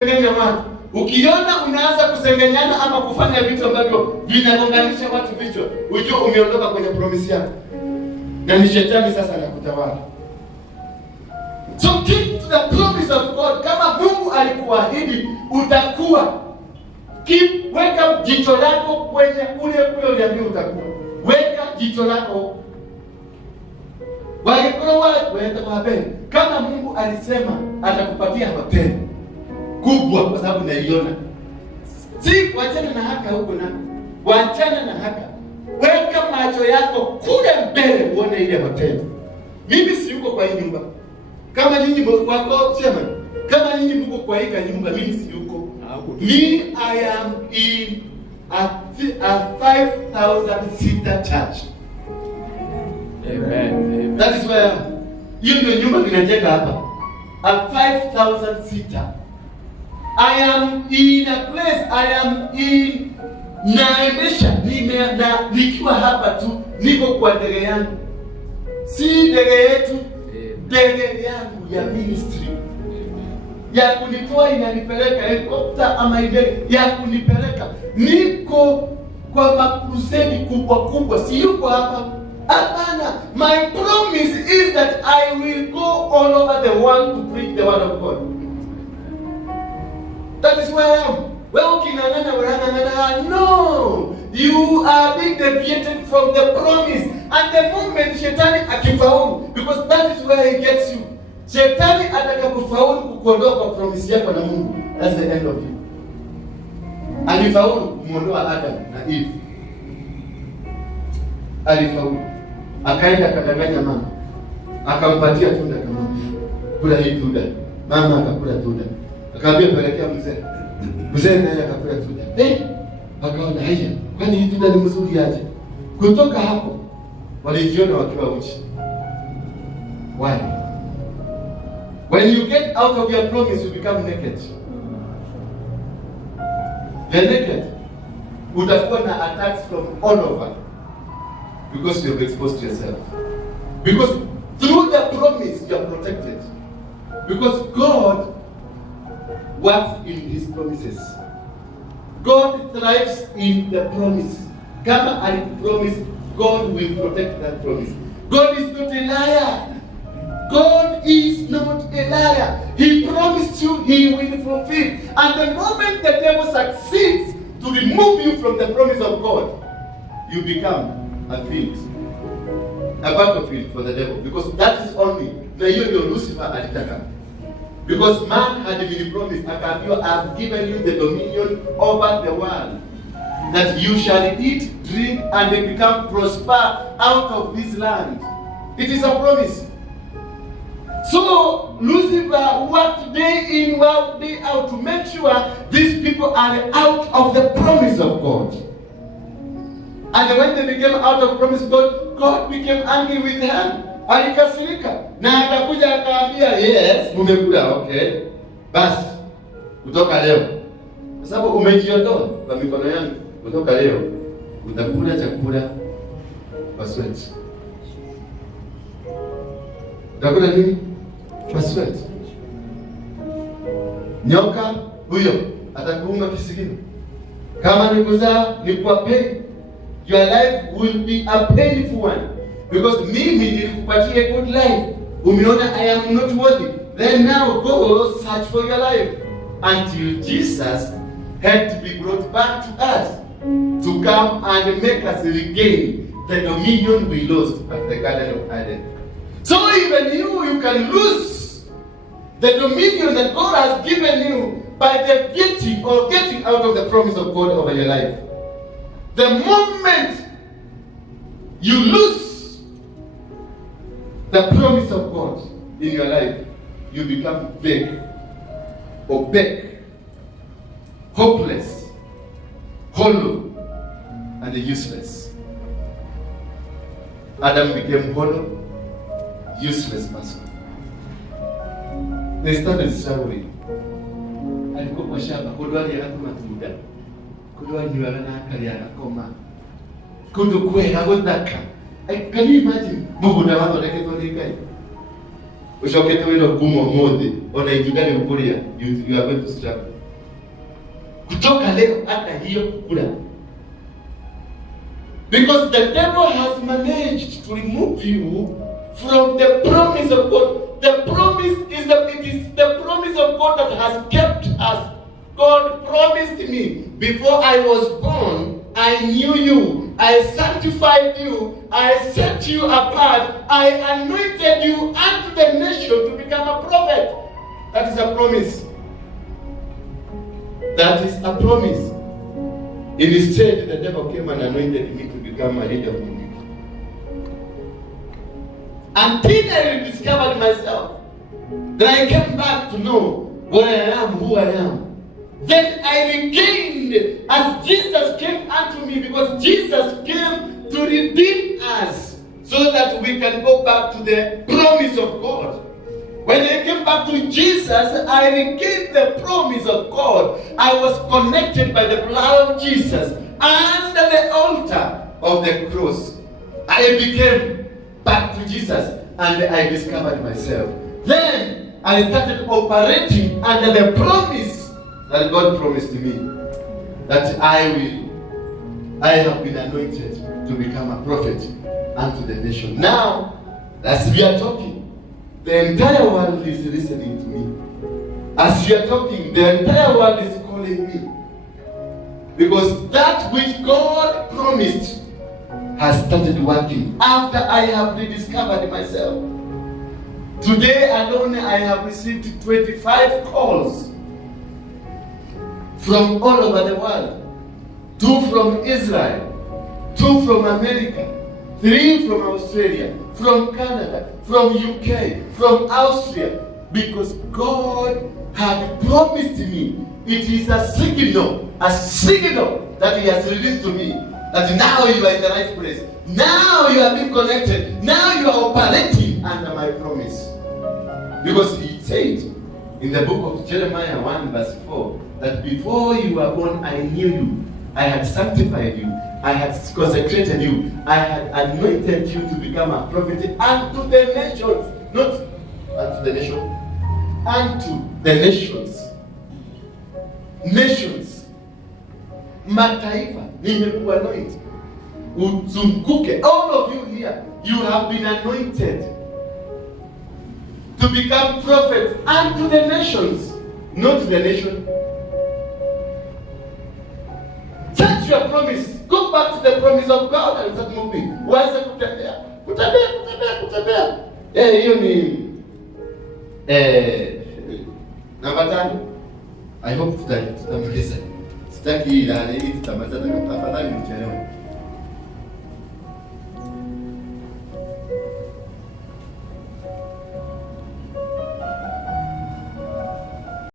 kusengenya watu. Ukiona unaanza kusengenyana ama kufanya vitu ambavyo vinagonganisha watu vichwa, ujue umeondoka kwenye promise yako. Na ni shetani sasa anakutawala. So keep to the promise of God. Kama Mungu alikuahidi utakuwa. Weka jicho lako kwenye ule uliambiwa utakuwa. Weka jicho lako. Kama Mungu alisema atakupatia hoteli kubwa kwa sababu naiona. Si wachana na haka huko na. Wachana na haka. Weka macho yako kule mbele uone ile hoteli. Mimi si yuko kwa hii nyumba. Kama nyinyi wako sema. Kama nyinyi mko kwa hii nyumba mimi si yuko. Me, I am in a 5,000 seater church. Amen. That is where hiyo ndio nyumba ninajenga hapa. A 5,000 seater. I am in a place, I am in naendesha, nikiwa hapa tu, niko kwa ndege yangu. Si ndege yetu, ndege yangu ya ministry. Ya kunitoa inanipeleka helicopter ama ndege ya kunipeleka. Niko kwa makrusedi kubwa, si yuko hapa. Hapana, my promise is that I will go all over the world to preach the word of God. That is where I am. Well, no, you are being deviated from the promise. And the moment Shetani akifaulu, because that is where he gets you. Shetani atakapofaulu kukuondoa kwa promise yako na Mungu, that's the end of you. Alifaulu kumuondoa Adam na Eve. Alifaulu. Akaenda akadanganya mama. Akampatia tunda kama kula hii tunda. Mama akakula tunda. Akaambia pelekea mzee. Mzee naye akakula tunda. Akaona haya, kwani hii tunda ni mzuri aje? Kutoka hapo walijiona wakiwa uchi. Why? When you get out of your promise you become naked. You're naked. Utakuwa na attacks from all over. Because you have exposed yourself. Because through the promise you are protected. Because God works in His promises. God thrives in the promise. Kama alipromise, God will protect that promise. God is not a liar. God is not a liar. He promised you, He will fulfill. And the moment the devil succeeds to remove you from the promise of God, you become a field, a battlefield for the devil, because that is only na hiyo ndio Lucifer alitaka. Because man had been promised, akaambiwa, I've given you the dominion over the world, that you shall eat, drink, and become prosper out of this land. It is a promise. So Lucifer worked day in, worked day out to make sure these people are out of the promise of God. And when they became out of promise God, God became angry with them. Alikasirika. Na akakuja akaambia, yes, mumekula, okay. Basi, kutoka leo. Kwa sababu umejiondoa kwa mikono yangu, kutoka leo utakula chakula kwa sweat. Utakula nini? Kwa sweat. Nyoka huyo atakuuma kisigino. Kama ni kuzaa ni kwa pain. Your life will be a painful one. Because mimi nilikupatia a good life. Umeona I am not worthy. Then now go search for your life. Until Jesus had to be brought back to us. To come and make us regain the dominion we lost at the Garden of Eden. So even you can lose the dominion that God has given you by deviating or getting out of the promise of God over your life. The moment you lose the promise of God in your life, you become vague, opaque, hopeless, hollow, and useless. Adam became hollow, useless person. They started struggling. Alikuwa kwa shamba, kodwali anakoma matunda. Kodwali niwala na akali anakoma. Kodo kwera godaka. Can you imagine? Mungu na watu wake toleka. Ushokete wilo gumo mode. Ona ijugani ukulia. You are going to struggle. Kutoka leo hata hiyo kula. Because the devil has managed to remove you from the promise of God. The promise is the promise of God that has kept us. God promised me before I was born, I knew you, I sanctified you, I set you apart, I anointed you unto the nation to become a prophet. That is a promise. That is a promise. Instead, the devil came and anointed me to become a leader of the people. Until I discovered myself, then I came back to know what I am, who I am. Then I regained as Jesus came unto me, because Jesus came to redeem us so that we can go back to the promise of God. When I came back to Jesus, I regained the promise of God. I was connected by the blood of Jesus under the altar of the cross. I became back to Jesus and I discovered myself. Then I started operating under the promise that God promised me, that I have been anointed to become a prophet unto the nation. Now, as we are talking, the entire world is listening to me. As we are talking, the entire world is calling me. Because that which God promised has started working after I have rediscovered myself. Today alone, I have received 25 calls from all over the world. 2 from Israel, 2 from America, 3 from Australia, from Canada, from UK, from Austria, because God had promised me. It is a signal that He has released to me, that now you are in the right place. Now you have been connected. Now you are operating under my promise. Because He said in the book of Jeremiah 1 verse 4, that before you were born, I knew you. I had sanctified you. I had consecrated you. I had anointed you to become a prophet unto the nations. Not unto the nation. Unto the nations. Nations. Mataifa. Nimekuanoint. Uzunguke. All of you here, you have been anointed to become prophets unto the nations. Not the nation. Touch your promise. Go back to the promise of God and start moving. Uanze kutembea. Hiyo ni namba 5. I hope tutamaliza. Sitaki ila hii tutamaliza tafadhali mchelewe.